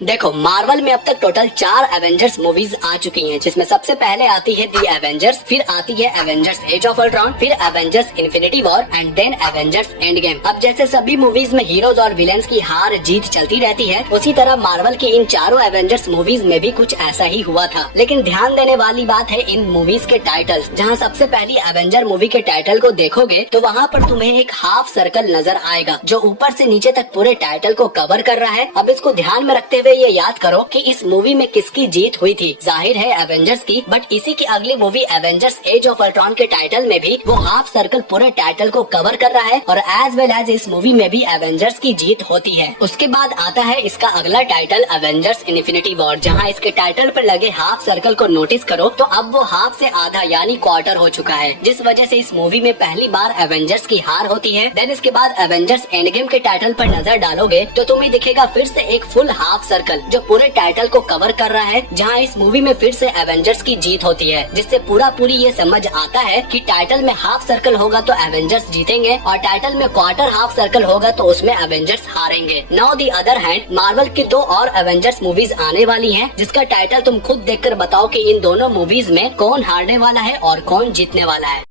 देखो, मार्वल में अब तक टोटल 4 एवेंजर्स मूवीज आ चुकी हैं, जिसमें सबसे पहले आती है दी एवेंजर्स, फिर आती है एवेंजर्स एज ऑफ अल्ट्रॉन, फिर Avengers infinity war and then Avengers end game. अब जैसे सभी मूवीज में हीरोज और विलेंस की हार जीत चलती रहती है, उसी तरह मार्वल की इन चारों एवेंजर्स मूवीज में भी कुछ ऐसा ही हुआ था। लेकिन ध्यान देने वाली बात है इन मूवीज के टाइटल्स। जहाँ सबसे पहली एवेंजर मूवी के टाइटल को देखोगे तो वहाँ पर तुम्हें एक हाफ सर्कल नजर आएगा, जो ऊपर से नीचे तक पूरे टाइटल को कवर कर रहा है। अब इसको ध्यान में रखते हुए ये याद करो कि इस मूवी में किसकी जीत हुई थी। जाहिर है एवेंजर्स की, बट इसी की अगली movie Avengers as of Ultron के टाइटल में भी वो हाफ सर्कल पूरे टाइटल को कवर कर रहा है, और एज वेल एज इस मूवी में भी एवेंजर्स की जीत होती है। उसके बाद आता है इसका अगला टाइटल एवेंजर्स इन्फिनिटी वॉर। जहाँ इसके टाइटल पर लगे हाफ सर्कल को नोटिस करो तो अब वो हाफ से आधा यानी क्वार्टर हो चुका है, जिस वजह से इस मूवी में पहली बार एवेंजर्स की हार होती है। देन इसके बाद एवेंजर्स एंड गेम के टाइटल पर नजर डालोगे तो तुम्हें दिखेगा फिर से एक फुल हाफ सर्कल जो पूरे टाइटल को कवर कर रहा है, जहां इस मूवी में फिर से एवेंजर्स की जीत होती है, जिससे पूरी ये समझ आता है कि टाइटल में हाफ सर्कल होगा तो एवेंजर्स जीतेंगे, और टाइटल में क्वार्टर हाफ सर्कल होगा तो उसमें Avengers हारेंगे। Now the other hand, Marvel की 2 और एवेंजर्स मूवीज आने वाली हैं, जिसका टाइटल तुम खुद देखकर बताओ कि इन दोनों मूवीज में कौन हारने वाला है और कौन जीतने वाला है।